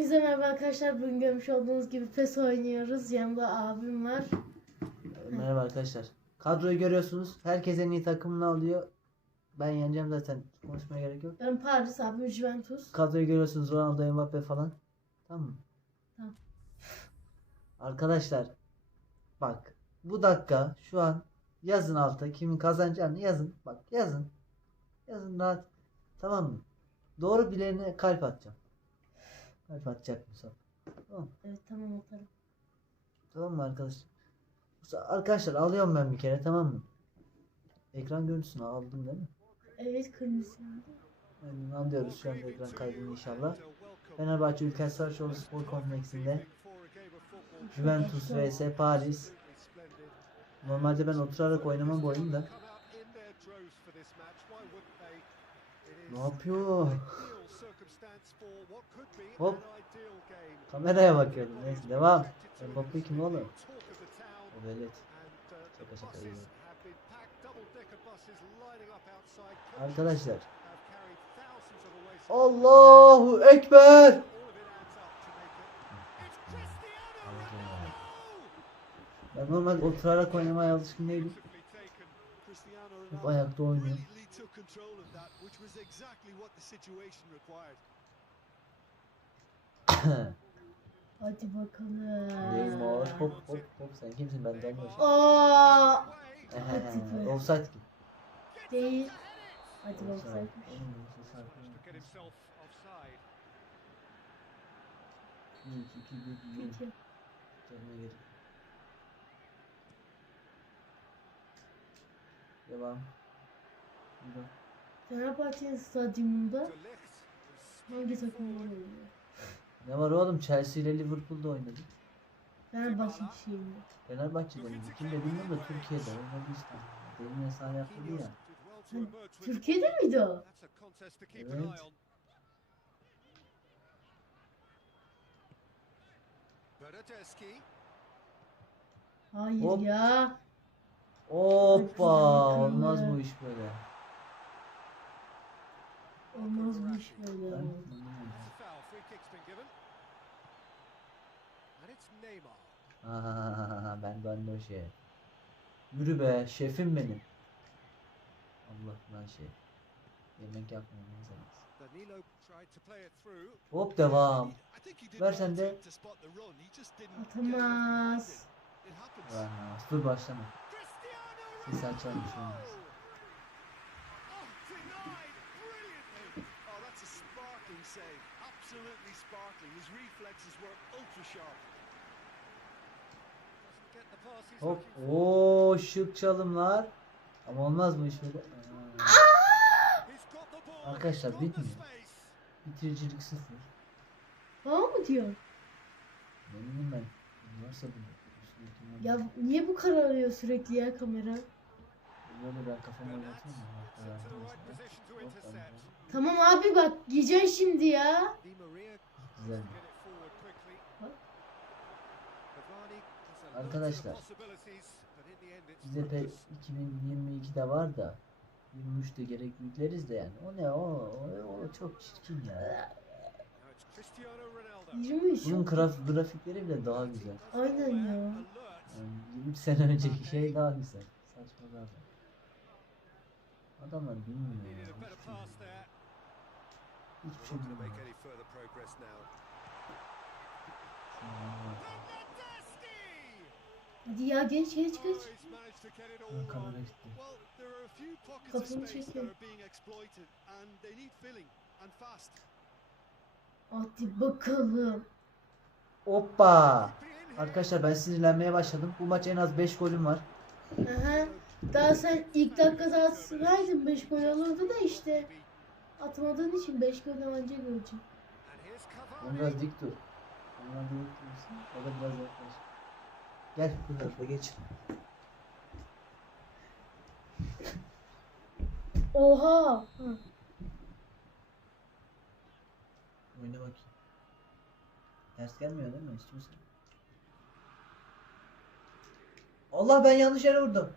Hepinize merhaba arkadaşlar. Bugün görmüş olduğunuz gibi PES oynuyoruz. Yanımda abim var. Merhaba arkadaşlar. Kadroyu görüyorsunuz. Herkes en iyi takımını alıyor. Ben yeneceğim zaten. Konuşmaya gerek yok. Ben Paris, abim Juventus. Kadroyu görüyorsunuz. Ronaldo, Mbappe falan. Tamam mı? Tamam. Arkadaşlar bak bu dakika şu an yazın alta kimin kazanacağını yazın. Bak yazın. Yazın rahat. Tamam mı? Doğru bilene kalp atacağım. Kalp atacak Musa. Tamam. Evet tamam atarım. Tamam mı arkadaşlar? Arkadaşlar alıyorum ben bir kere tamam mı? Ekran görüntüsünü aldım değil mi? Evet kırmızı. Aynen alıyoruz şu anda ekran kaydını inşallah. Fenerbahçe Ülker Sarıçoğlu Spor Kompleksinde Juventus vs Paris. Normalde ben oturarak oynamam bu oyunu da. Ne yapıyor? Hop. Kameraya bakıyordum. Neyse devam. Mbappe kim oğlum? O velet. Şaka şaka. Arkadaşlar. Allahu Ekber. Ben normalde oturarak oynamaya alışkın değilim. Hep ayakta oynuyorum. Hadi bakalım. Neymar hop hop hop sen kimsin ben tanımıyorum. Aa, Hadi be. Offside ki. değil. Hadi. Oğlum, offside. Devam. Fenerbahçe'nin stadyumunda hangi takım oynuyor? Ne var oğlum Chelsea ile Liverpool'da oynadı. Fenerbahçe şeyinde. Fenerbahçe'de mi? Kimde bilmiyorum da Türkiye'de oynadı işte. Demin hesabı yapıldı ya. Türkiye'de miydi o? Evet. Hayır Hop. ya. Hoppa Olmaz bu iş böyle. Ben Ha, ben ben o şey. Yürü be şefim benim. Allah lan şey. Yemek yapmıyor neyse. Hop devam. Ver sen de. Atamaz. Aa, dur başlama. Ses açalım şu an. Hop. Oo şık çalımlar. Ama olmaz mı iş böyle? Aa, Arkadaşlar bitmiyor. Bitiricilik sıfır. Tamam mı diyor? Ne bileyim ben. Varsa bu. Ya niye bu kararıyor sürekli ya kamera? Böyle ben kafamı Hop, tamam. Abi bak yiyeceksin şimdi ya. Güzel. Arkadaşlar, Bize pe 2022'de var da 23'te gerek yükleriz de yani. O ne o? O, o çok çirkin ya. 23. Bunun graf grafikleri bile daha güzel. Aynen ya. Yani 23 sene önceki şey daha güzel. Saçma zaten. Adamlar bilmiyor ya. Hiçbir şey bilmiyor. Hiçbir şey bilmiyor. Hadi ya geç geç geç. Lan kamera gitti. Kafamı çekiyor. Hadi bakalım. Hoppa! Arkadaşlar ben sinirlenmeye başladım. Bu maç en az 5 golüm var. Aha. Daha sen ilk dakikada atsaydın 5 gol olurdu da işte. Atmadığın için 5 gol anca göreceksin. Sen biraz dik dur. Onlar da. O da biraz yaklaş. Gel bu tarafa geç. Oha. Hı. Oyna bakayım. Ters gelmiyor değil mi? İstiyorsan. Allah ben yanlış yere vurdum.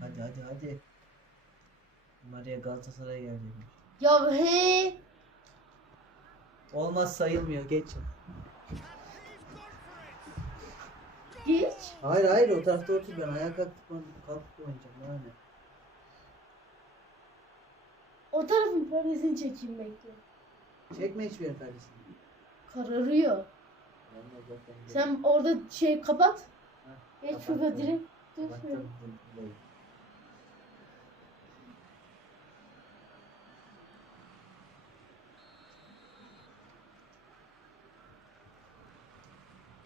Hadi hadi hadi. Maria Galatasaray'a gelecek. Ya he. Olmaz sayılmıyor geç. Geç. Hayır hayır o tarafta otur ben ayağa kalkıp kalkıp oynayacağım yani. O tarafın perdesini çekeyim bekle. Çekme hiçbir perdesini. Kararıyor. Vallahi zaten böyle. Sen orada şey kapat. Ha, Geç şurada direkt. Dur şuraya. dur, dur, dur.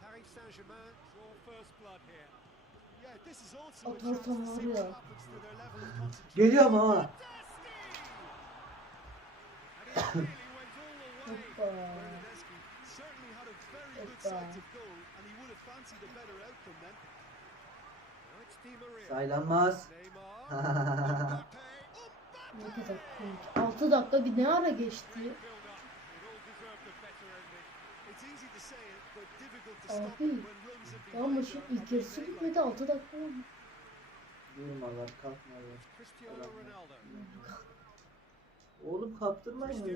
Paris Saint-Germain draw first blood here. Yeah, this is also O a chance taraftan to var see what ya. happens to their level of concentration. Geliyor ama ha. And he really went all the way. Hoppa. Bernardeschi certainly had a very good Hoppa. sight of goal, and he would have fancied a better outcome then. Now it's Di Maria. Saylanmaz. Neymar. Mbappe. Ne kadar komik. 6 dakika bir ne ara geçti? Abi, made maçın ilk yarısı bitmedi 6 dakika oldu. Durmalar kalkmalar. Oğlum kaptırmayın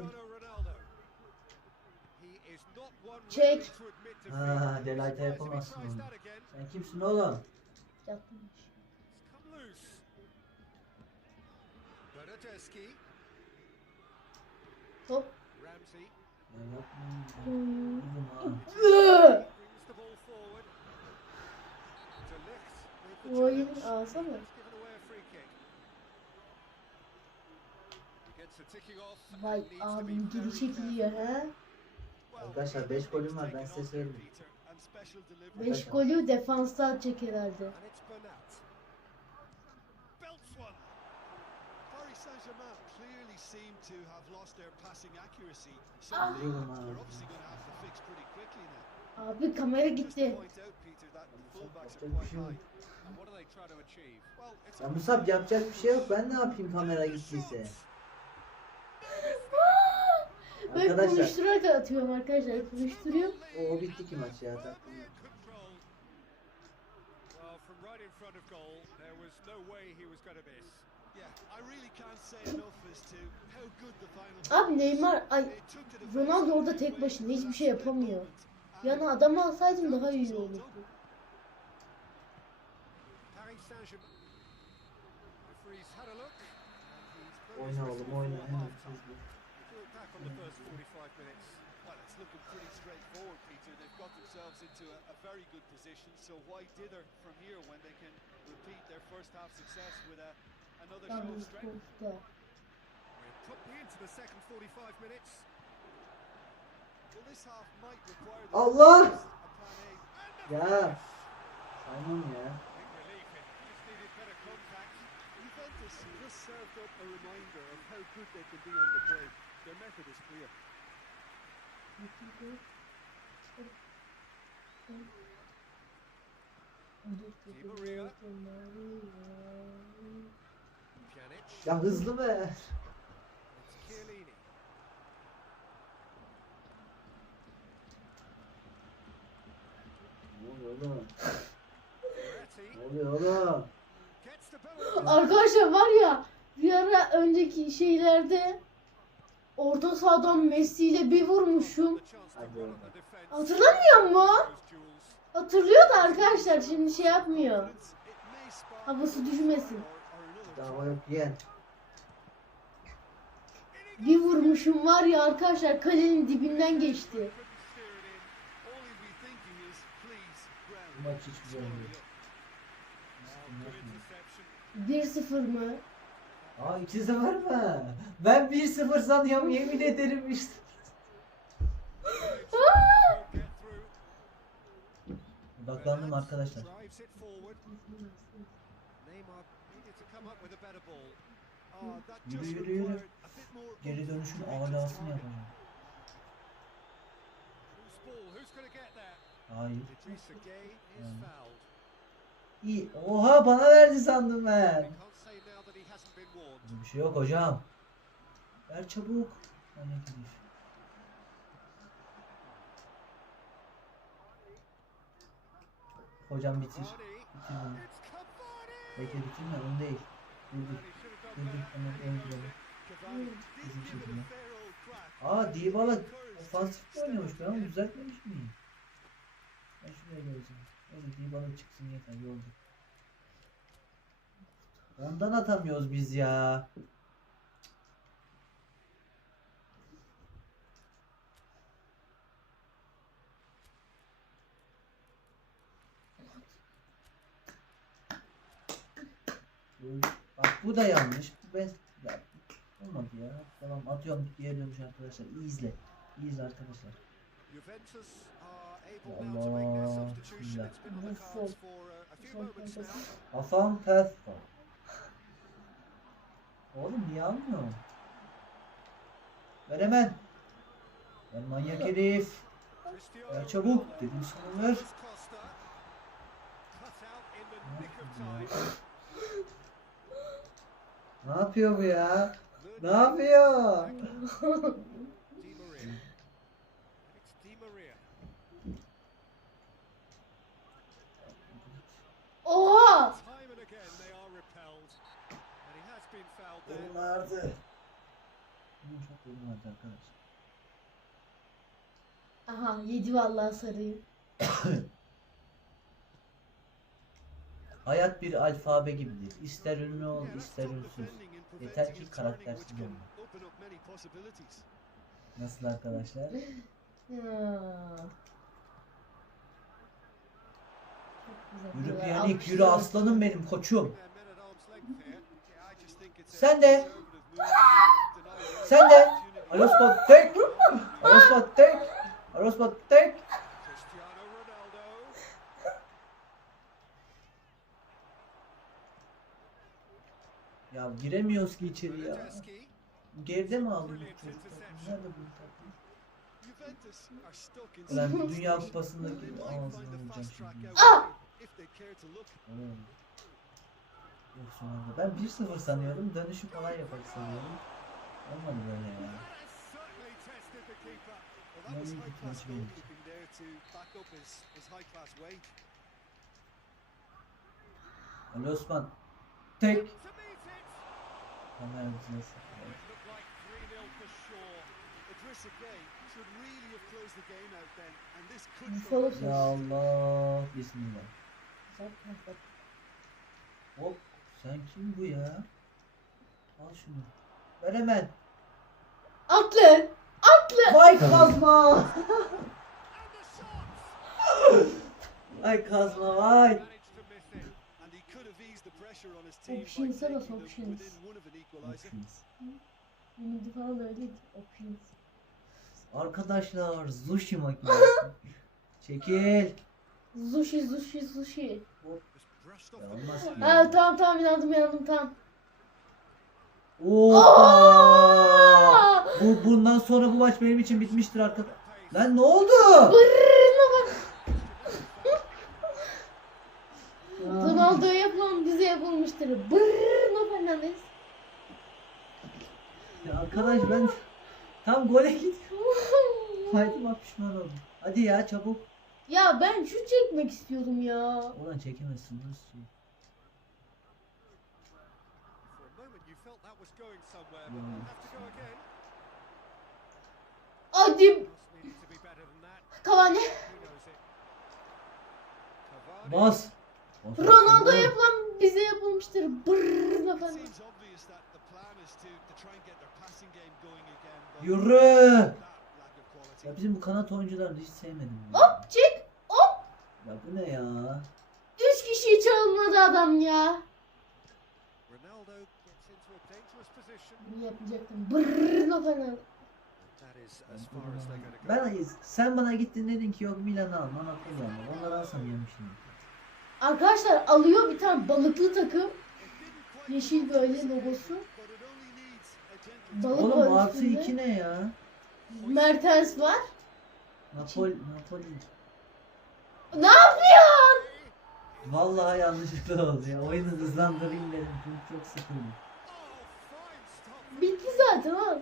one Çek. Ha, he yapamazsın onu. Sen kimsin oğlum? Loose. Bernardeschi. Hop. Ramsey. Ya yapmayın. ya. Hmm. Oğlum ha. Off. and Vay abim geri çekiliyor. Well, Arkadaşlar 5 golüm var ben size söyleyeyim. Peter, and special delivery. 5 golü defansta çek herhalde. Seem to have lost their passing accuracy. So Ah. Ha. they're obviously going to have to fix pretty quickly now. Abi kamera gitti. Ya Musab yapacak bir şey yok. Ben ne yapayım kamera gittiyse. Ben Arkadaşlar konuşturarak atıyorum arkadaşlar. Konuşturuyorum. o bitti ki maç ya. zaten. Control. Well, from right in front of goal, there was no way he was going to miss. Yeah, I really can't say enough as to how good the final Abi Neymar ay Ronaldo orada tek başına hiçbir şey yapamıyor. Yani adamı alsaydın daha iyi olurdu. Paris Saint-Germain. Referee's had a look. and he's Oyna very oğlum whistle oyna. for Hemen half-time. hızlı. We'll do it back on the first 45 minutes. Well, it's looking pretty straightforward, Peter. They've got themselves into a, a very good position. So why dither from here when they can repeat their first half success with a, another show of strength? We're properly into the second 45 minutes. Well, this half might require Allah! to test a just served up a reminder of how good they can be on the break. Their method is clear. Ya hızlı be. Ne oluyor oğlum? Ne oluyor oğlum? Arkadaşlar var ya bir ara önceki şeylerde orta sahadan Messi ile bir vurmuşum. Hatırlamıyor mu? Hatırlıyor da arkadaşlar şimdi şey yapmıyor. Havası düşmesin. Dava yok yeğen. Bir vurmuşum var ya arkadaşlar kalenin dibinden geçti. Maç hiç güzel olmuyor. Oh, good interception. 1-0 mı? Aa 2-0 mı? Ben 1-0 sanıyorum yemin ederim işte. Odaklandım arkadaşlar. Yürü, yürü, yürü. Geri dönüşün target. yapacağım. There? Hayır. Oha bana verdi sandım ben. Bir şey yok hocam. Ver çabuk. Hocam bitir. Bitir bunu. Bekle bitirme onu değil. Dur dur. Dur dur tamam öldürelim. Bizim crack. Aa Dybala ofansif oynuyormuş ben onu düzeltmemiş miyim? Ben şuraya geleceğim. Öyle Dybala çıksın yeter yolcu. Ondan atamıyoruz biz ya. Bak bu da yanlış. Bu ben olmadı ya. Tamam atıyorum geri dönüş arkadaşlar. İyi izle. İyi izle arkadaşlar. Juventus are able now to make their Allah, uh, a few moments now. Afan Perfo. Oğlum niye almıyorsun? Ver hemen. Ver manyak herif. Ver çabuk. Dedim sana ver. Ne yapıyor bu ya? Ne yapıyor? Ağrıdı arkadaşlar. Aha yedi vallahi sarıyı. Hayat bir alfabe gibidir. İster ünlü ol, ister ünsüz. Yeter ki karaktersiz olma. Nasıl arkadaşlar? Yürü piyanik, yürü aslanım benim koçum. Sen de. Sen de. Arospot tek. Arospot tek. Arospot tek. Ya giremiyoruz ki içeri ya. Geride mi aldın bu çocuklar? Nerede bu takım? Ulan Dünya. Kupası'ndaki ağzını vuracağım şimdi. Ah! Yok son anda. Ben 1-0 sanıyorum. Dönüşü kolay yapak sanıyorum. Olmadı böyle ya. Ali Osman. Tek. Kamera nasıl? Looked like 3-0 for sure. Idrissa Gueye should really have closed the game out then, and this could Follow come Ya Allah. Bismillah. Hop. Sen kim bu ya? Al şunu. Ver hemen. Atlı! Atlı! Vay kazma. Vay kazma vay. Team by Options options. Ümidi falan öyleydi. Options. Arkadaşlar sushi makinesi. Çekil. Sushi sushi sushi. Olmaz ki. Ha tamam tamam inandım inandım tamam. Aa! Bu bundan sonra bu maç benim için bitmiştir arkadaş. Lan ne oldu? Bak. Ronaldo'ya yapılan bize yapılmıştır. Brrrna Fernandez. Ya arkadaş ben tam gole gidiyorum. Kaydıma pişman oldum. Hadi ya çabuk. ya ben şut çekmek istiyordum ya. Ulan çekemezsin dur. Try and get their passing game going again. But Yürü. Ya bizim bu kanat oyuncularını hiç sevmedim. ya. Hop çek. Hop. Ya bu ne ya? Üç kişiyi çalımladı adam ya. Ronaldo to go. Ben sen bana gittin dedin ki yok Milan'ı al, Monaco'yu al. Onları alsam yemişim. Arkadaşlar alıyor bir tane balıklı takım. Yeşil böyle logosu. Balık Oğlum var artı üstünde. 2 ne ya? Mertens var. Napoli, Napoli. Ne yapıyorsun? Vallahi yanlışlıkla oldu ya. Oyunu hızlandırayım dedim çünkü çok sıkıldım. Bitti zaten ha.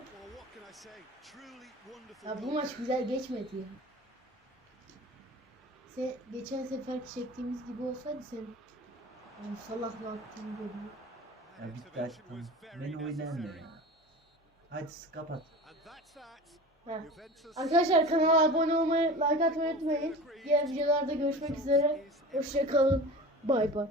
Ya bu maç güzel geçmedi ya. Se geçen seferki çektiğimiz gibi olsaydı sen Yani Salah'la attığım golü. Ya bitti tamam. Beni oynayamıyor ya. Hadi kapat. Heh. Arkadaşlar kanala abone olmayı, like atmayı unutmayın. Diğer videolarda görüşmek üzere. Hoşçakalın. Bay bay.